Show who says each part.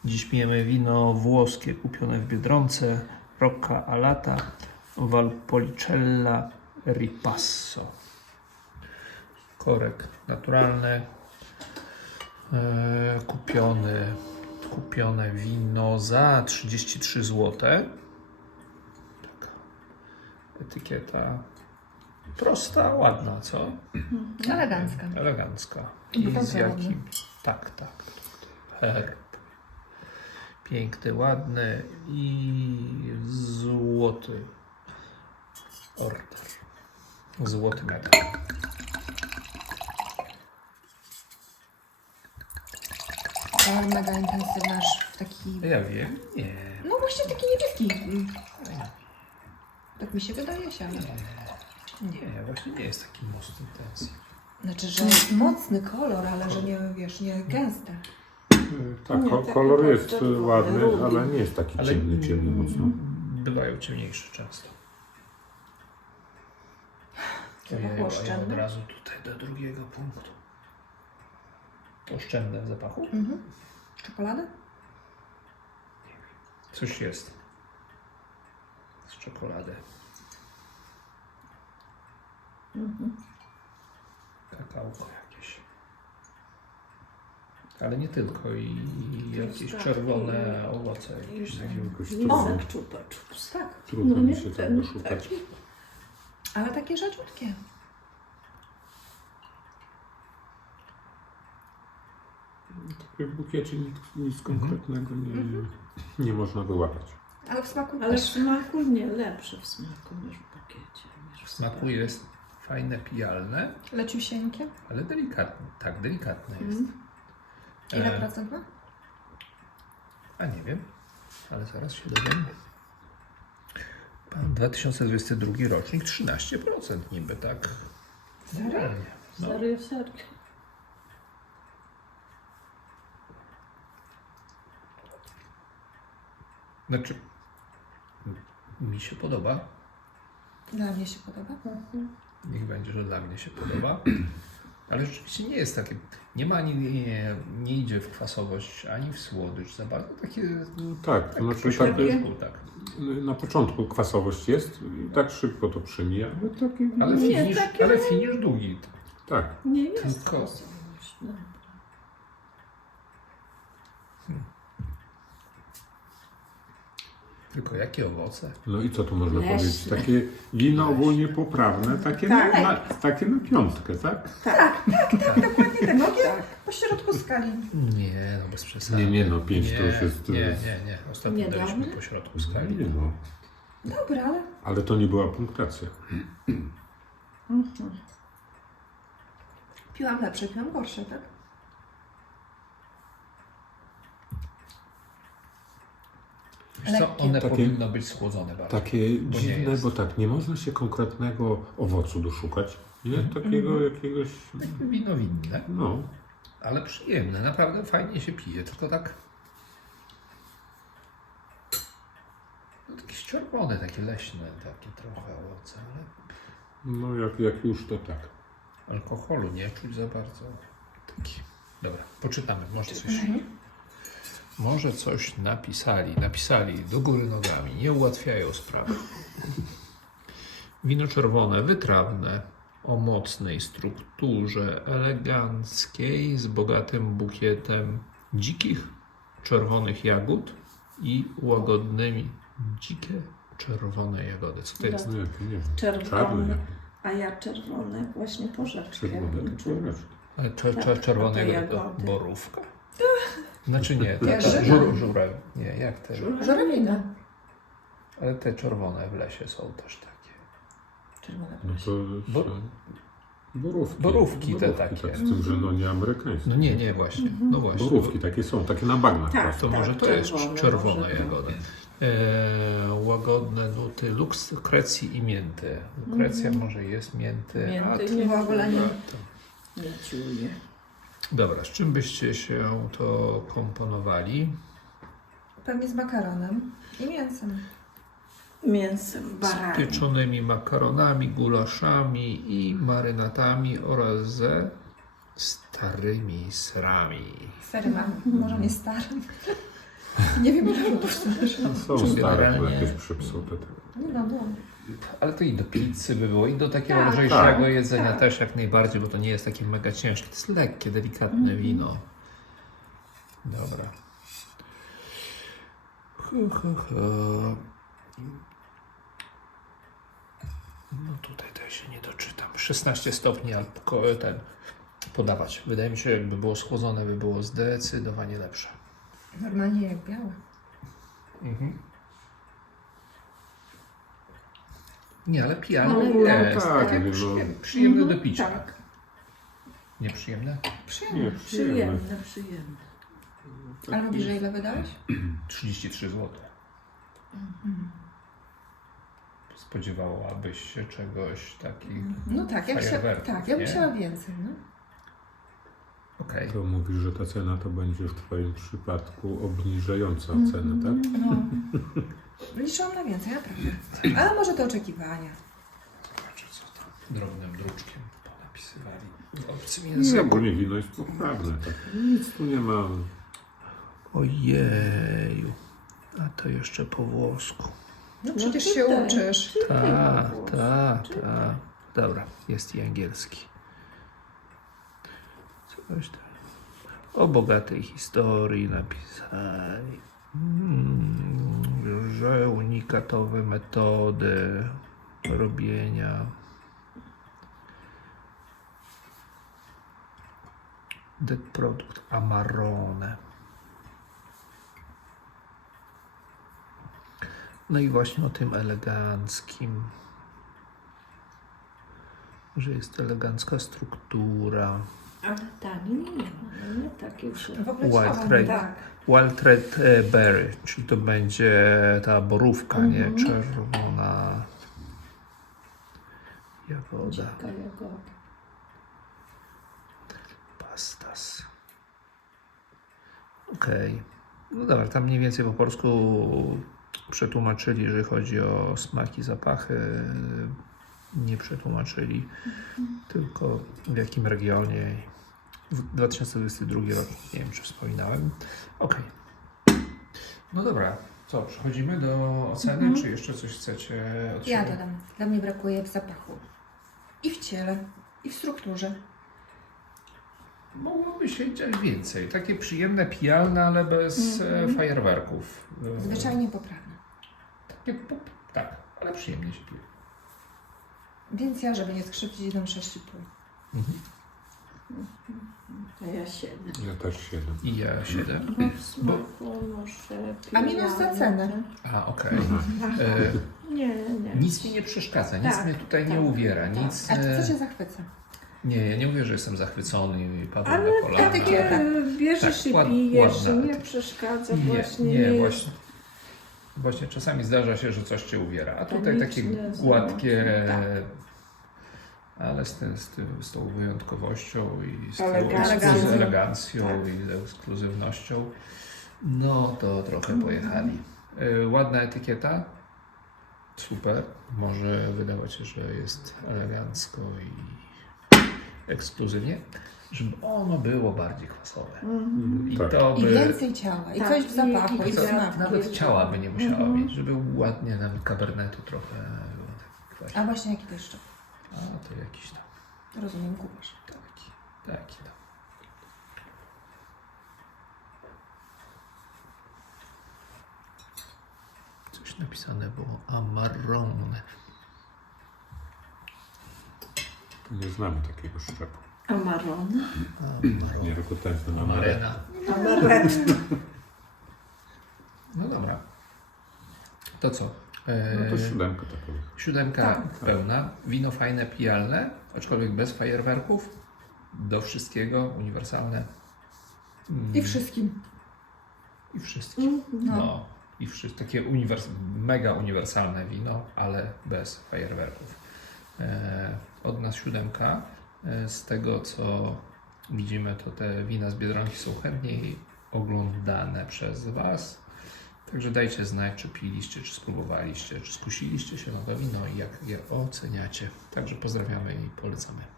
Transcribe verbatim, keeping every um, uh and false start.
Speaker 1: Dziś pijemy wino włoskie kupione w Biedronce, Rocca Alata, Valpolicella Ripasso. Korek naturalny, e, kupiony, kupione wino za trzydzieści trzy złote. Taka etykieta prosta, ładna, co?
Speaker 2: Elegancka.
Speaker 1: Elegancka.
Speaker 2: I
Speaker 1: I z
Speaker 2: butelka
Speaker 1: jakim? Tak, tak. Herb. Piękny, ładny i złoty order. Złoty medal.
Speaker 2: Ale mega intensywny, aż w taki...
Speaker 1: Ja wiem, nie.
Speaker 2: No właśnie taki niebieski. Mm. Tak mi się wydaje się. ale-
Speaker 1: Nie, właśnie nie jest taki mocny intensy.
Speaker 2: Znaczy, że mocny kolor, ale że nie, wiesz, nie gęsty.
Speaker 3: Tak,
Speaker 4: Nie,
Speaker 3: ko-
Speaker 4: taki
Speaker 3: kolor jest
Speaker 4: podczerwony,
Speaker 3: ładny,
Speaker 4: rudy.
Speaker 3: ale nie jest taki
Speaker 1: Ale
Speaker 3: ciemny, ciemny mocno.
Speaker 1: bywają ciemniejsze często.
Speaker 2: Zapach
Speaker 1: Ja, ja od
Speaker 2: oszczędny.
Speaker 1: razu tutaj do drugiego punktu. Oszczędne w zapachu?
Speaker 2: Mhm. Czekolada?
Speaker 1: Coś jest. Z czekolady.
Speaker 4: Mhm.
Speaker 1: Kakałko jakieś. Ale nie tylko. I, i
Speaker 4: To jest
Speaker 1: jakieś
Speaker 4: tak,
Speaker 1: czerwone
Speaker 4: i-
Speaker 1: owoce. Jakieś takie.
Speaker 3: Jakoś
Speaker 4: Lisek czupa czups.
Speaker 2: Tak.
Speaker 3: Trudno
Speaker 4: No
Speaker 3: mi
Speaker 4: nie,
Speaker 3: się
Speaker 4: ten
Speaker 3: tego szukać.
Speaker 4: taki.
Speaker 2: Ale takie rzadziutkie.
Speaker 3: W bukiecie nic, nic konkretnego nie, nie można wyłapać.
Speaker 2: Ale w smaku
Speaker 4: Ale w
Speaker 2: też.
Speaker 4: smaku nie, lepsze w smaku niż w pakiecie. Niż
Speaker 1: W smaku jest fajne, pijalne,
Speaker 2: Leciusieńkie.
Speaker 1: ale delikatne. Tak, delikatne jest.
Speaker 4: Mhm.
Speaker 2: Ile
Speaker 1: E,
Speaker 2: procent ma?
Speaker 1: A nie wiem, ale zaraz się dowiem. Pan dwa tysiące dwudziesty drugi rocznik trzynaście procent niby, tak?
Speaker 2: Serio?
Speaker 1: Realnie. No.
Speaker 4: Serio, serio.
Speaker 1: Znaczy, mi się podoba.
Speaker 2: Dla mnie się podoba.
Speaker 1: Niech będzie, że dla mnie się podoba. Ale rzeczywiście nie jest takie, nie ma ani, nie, nie idzie w kwasowość, ani w słodycz za bardzo. Takie,
Speaker 3: Tak,
Speaker 1: tak
Speaker 3: to znaczy tak,
Speaker 1: pośrodku, tak.
Speaker 3: na początku kwasowość jest i tak szybko to przemija, ale taki,
Speaker 1: Ale
Speaker 4: Nie,
Speaker 1: finisz,
Speaker 4: takie-
Speaker 1: ale finisz długi.
Speaker 3: tak.
Speaker 4: Nie jest
Speaker 1: Tylko-
Speaker 4: kwasowość, no.
Speaker 1: Tylko jakie owoce?
Speaker 3: No i co tu można
Speaker 4: Leśne.
Speaker 3: powiedzieć? Takie wino ogólnie poprawne, takie,
Speaker 4: Tak.
Speaker 3: na, na, takie na piątkę, tak?
Speaker 2: Dokładnie tak. Nogi
Speaker 4: Tak.
Speaker 2: po środku skali.
Speaker 1: Nie, no bez przesady.
Speaker 3: Nie, nie, no, pięć
Speaker 1: nie,
Speaker 3: to już jest-
Speaker 1: Nie, nie, nie. Ostatnio
Speaker 4: Nie
Speaker 1: daliśmy
Speaker 4: dla mnie?
Speaker 1: po środku skali.
Speaker 3: Nie no.
Speaker 2: Dobra, ale
Speaker 3: Ale to nie była punktacja.
Speaker 4: Mhm.
Speaker 2: piłam lepsze, piłam gorsze, tak?
Speaker 1: Wiesz co,
Speaker 2: Lekkie.
Speaker 1: one
Speaker 3: Takie-
Speaker 1: powinno być schłodzone bardzo.
Speaker 3: Takie
Speaker 1: Bo nie
Speaker 3: dziwne,
Speaker 1: jest.
Speaker 3: bo tak, nie można się konkretnego owocu doszukać. Nie?
Speaker 1: Mhm.
Speaker 3: Takiego jakiegoś,
Speaker 1: Takie wino winne,
Speaker 3: no.
Speaker 1: ale przyjemne. Naprawdę fajnie się pije. Tylko tak... No, jakieś czerwone, takie leśne, takie trochę owoce, ale
Speaker 3: No jak, jak już to tak.
Speaker 1: alkoholu nie czuć za bardzo. Taki. Dobra, poczytamy. Może coś, może coś napisali. Napisali do góry nogami. Nie ułatwiają sprawy. Wino czerwone, wytrawne, o mocnej strukturze, eleganckiej, z bogatym bukietem dzikich, czerwonych jagód i łagodnymi. Dzikie, czerwone jagody. Co to jest?
Speaker 3: No jak, nie wiem.
Speaker 4: Czerwone.
Speaker 3: Czarne.
Speaker 4: A ja czerwone właśnie porzeczkę.
Speaker 3: Czerwone to
Speaker 4: czuję.
Speaker 3: czerwone.
Speaker 1: Ale Cze, cze,
Speaker 4: Tak,
Speaker 1: czerwone
Speaker 4: a to
Speaker 1: jagody.
Speaker 4: jagody.
Speaker 1: Borówka? Znaczy nie, ta, ta,
Speaker 2: Jarzyna.
Speaker 1: żur, żuraw. Nie, jak te?
Speaker 2: Żurawina.
Speaker 1: Ale te czerwone w lesie są też takie.
Speaker 2: Czerwone
Speaker 3: No to
Speaker 1: Bo-
Speaker 3: są borówki.
Speaker 1: borówki te takie.
Speaker 3: Tak, z tym, że no nie amerykańskie.
Speaker 1: No nie, nie, właśnie. No właśnie.
Speaker 3: Borówki takie są, takie na bagnach.
Speaker 4: Tak.
Speaker 3: właśnie.
Speaker 1: To może to jest
Speaker 4: czerwone,
Speaker 1: czerwone
Speaker 4: może to.
Speaker 1: jagody. E, łagodne nuty lukrecji i mięty. Lukrecja może jest mięty, a
Speaker 4: Mięty
Speaker 1: to-
Speaker 4: nie
Speaker 2: w ogóle nie.
Speaker 4: Nie czuję.
Speaker 1: Dobra, z czym byście się to komponowali?
Speaker 2: Pewnie z makaronem i mięsem.
Speaker 4: Mięsem
Speaker 1: Z
Speaker 4: barani.
Speaker 1: pieczonymi makaronami, gulaszami i marynatami oraz ze starymi serami.
Speaker 2: Sery mam, może nie starym. Nie wiem, ile lodów chcesz.
Speaker 3: No, są
Speaker 1: Czy
Speaker 3: stare, to
Speaker 1: generalnie-
Speaker 3: jakieś przypsute. Tak.
Speaker 2: No, no, no.
Speaker 1: Ale to i do pizzy by było, i do takiego
Speaker 2: Tak,
Speaker 1: lżejszego
Speaker 3: tak,
Speaker 1: jedzenia
Speaker 2: tak.
Speaker 1: też jak najbardziej, bo to nie jest takie mega ciężkie. To jest lekkie, delikatne wino. Dobra. Hu, hu, hu. No tutaj też się nie doczytam. szesnaście stopni alko- ten podawać. Wydaje mi się, jakby było schłodzone, by było zdecydowanie lepsze.
Speaker 2: Normalnie jak białe.
Speaker 1: Mhm. Nie, ale pijany
Speaker 4: Ale
Speaker 1: jest.
Speaker 3: tak,
Speaker 1: takie
Speaker 3: no.
Speaker 1: przyjemne, przyjemne
Speaker 4: Mhm,
Speaker 1: do picia.
Speaker 4: Tak,
Speaker 1: Nieprzyjemne?
Speaker 2: Przyjemne.
Speaker 3: Nie, przyjemne.
Speaker 4: przyjemne, przyjemne.
Speaker 2: Ale mówisz, że ile wydałeś?
Speaker 1: trzydzieści trzy złote. Spodziewałabyś się czegoś takich.
Speaker 2: No tak, ja, chcia...
Speaker 1: Fajerwerków,
Speaker 2: tak, ja bym
Speaker 1: nie?
Speaker 2: chciała więcej. No.
Speaker 1: Okej.
Speaker 3: To mówisz, że ta cena to będzie w Twoim przypadku obniżająca
Speaker 2: Mhm.
Speaker 3: cenę, tak?
Speaker 2: No. Liczyłam na więcej, naprawdę. Ale może to oczekiwania.
Speaker 1: Zobaczę, co tam drobnym druczkiem ponapisywali w obcym
Speaker 3: Nie,
Speaker 1: języku.
Speaker 3: ogólnie wino jest poprawne. Tak. Nic tu nie ma.
Speaker 1: Ojeju. A to jeszcze po włosku.
Speaker 2: No przecież
Speaker 4: No
Speaker 2: się
Speaker 4: czytaj.
Speaker 2: uczysz.
Speaker 1: Tak, tak, tak. Dobra, jest i angielski. Coś tam. O bogatej historii napisali. Mm, że unikatowe metody robienia. The produkt Amarone. No i właśnie o tym eleganckim. Że jest elegancka struktura.
Speaker 4: Ale tani nie ma, ale nie takie już.
Speaker 2: W ogóle
Speaker 1: White
Speaker 2: chciałam,
Speaker 1: Red.
Speaker 2: tak.
Speaker 1: Wild Red e, Berry, czyli to będzie ta borówka, nie?
Speaker 2: Mhm.
Speaker 1: Czerwona jagoda.
Speaker 4: Dzika jagoda.
Speaker 1: Pastas. Okej. No dobra, tam mniej więcej po polsku przetłumaczyli, jeżeli chodzi o smaki, zapachy. Nie przetłumaczyli, tylko w jakim regionie. W dwa tysiące dwudziesty drugi rok, nie wiem czy wspominałem. Okej. No dobra, co, przechodzimy do oceny,
Speaker 2: Mhm.
Speaker 1: czy jeszcze coś chcecie od
Speaker 2: Ja
Speaker 1: siebie?
Speaker 2: dodam. Dla mnie brakuje w zapachu. I w ciele, i w strukturze.
Speaker 1: Mogłoby się dziać więcej. Takie przyjemne, pijalne, ale bez
Speaker 2: Mhm.
Speaker 1: e, fajerwerków. E,
Speaker 2: Zwyczajnie poprawne.
Speaker 1: Takie, pop, tak, ale przyjemnie się pije.
Speaker 2: Więc ja, żeby nie skrzywdzić, dam sześć i pół.
Speaker 1: Mhm.
Speaker 4: A ja siedem.
Speaker 3: Ja też siedem.
Speaker 1: I ja siedem.
Speaker 4: Bo w smaku może
Speaker 2: A minus za
Speaker 4: pijane,
Speaker 2: cenę.
Speaker 1: A, okej.
Speaker 4: tak?
Speaker 1: E,
Speaker 4: Nie, nie.
Speaker 1: Nic mi nie przeszkadza, nic
Speaker 4: Tak,
Speaker 1: mnie tutaj nie
Speaker 4: tak,
Speaker 1: uwiera,
Speaker 4: tak.
Speaker 1: nic...
Speaker 2: A to
Speaker 1: e,
Speaker 2: co cię zachwyca?
Speaker 1: Nie, ja nie mówię, że jestem zachwycony i padłem
Speaker 4: Ale
Speaker 1: na kolana.
Speaker 2: etykieta.
Speaker 4: takie bierzesz
Speaker 1: Tak,
Speaker 4: i
Speaker 1: ład-
Speaker 4: pijesz,
Speaker 1: ładna
Speaker 4: nie
Speaker 1: etykieta.
Speaker 4: przeszkadza
Speaker 1: Nie,
Speaker 4: właśnie.
Speaker 1: nie,
Speaker 4: jest
Speaker 1: właśnie. Właśnie czasami zdarza się, że coś cię uwiera, a tutaj takie
Speaker 4: Taniczne,
Speaker 1: gładkie,
Speaker 4: tak.
Speaker 1: ale z, tym, z, tym, z tą wyjątkowością i z tą
Speaker 4: Elegancją.
Speaker 1: ekskluzy- elegancją
Speaker 4: Tak.
Speaker 1: i z ekskluzywnością, no to trochę
Speaker 4: Mhm.
Speaker 1: pojechali. Y, ładna etykieta, super, może wydawać się, że jest elegancko i ekskluzywnie, żeby ono było bardziej kwasowe.
Speaker 4: Mhm.
Speaker 1: I
Speaker 3: Tak.
Speaker 1: to
Speaker 2: I
Speaker 1: by...
Speaker 2: więcej ciała, i
Speaker 4: Tak,
Speaker 2: coś w
Speaker 4: i-
Speaker 2: zapachu,
Speaker 4: i
Speaker 2: i w
Speaker 1: To
Speaker 4: za-
Speaker 2: smaku.
Speaker 1: nawet ciała by nie musiała
Speaker 4: Mhm.
Speaker 1: mieć, żeby ładnie nawet kabernetu trochę było taki kwaśny.
Speaker 2: A właśnie jaki to jeszcze?
Speaker 1: A to jakiś tam
Speaker 2: Rozumiem, kupasz.
Speaker 1: taki, taki tam. Coś napisane było Amarone.
Speaker 3: Nie znamy takiego szczepu.
Speaker 4: Amarone.
Speaker 1: Amarone.
Speaker 3: Nie, tylko ten na amarena.
Speaker 1: Amarena.
Speaker 4: Amaretto.
Speaker 1: No dobra. To co? E,
Speaker 3: No to siódemka takowa.
Speaker 1: Siódemka
Speaker 2: Tak.
Speaker 1: pełna, wino fajne, pijalne, aczkolwiek bez fajerwerków, do wszystkiego, uniwersalne. Mm,
Speaker 2: I wszystkim.
Speaker 1: I wszystkim.
Speaker 2: No.
Speaker 1: No. I wszystko, takie uniwers- mega uniwersalne wino, ale bez fajerwerków. E, od nas siódemka. E, z tego co widzimy, to te wina z Biedronki są chętniej oglądane przez Was. Także dajcie znać, czy piliście, czy spróbowaliście, czy skusiliście się na to wino i jak je oceniacie. Także pozdrawiamy i polecamy.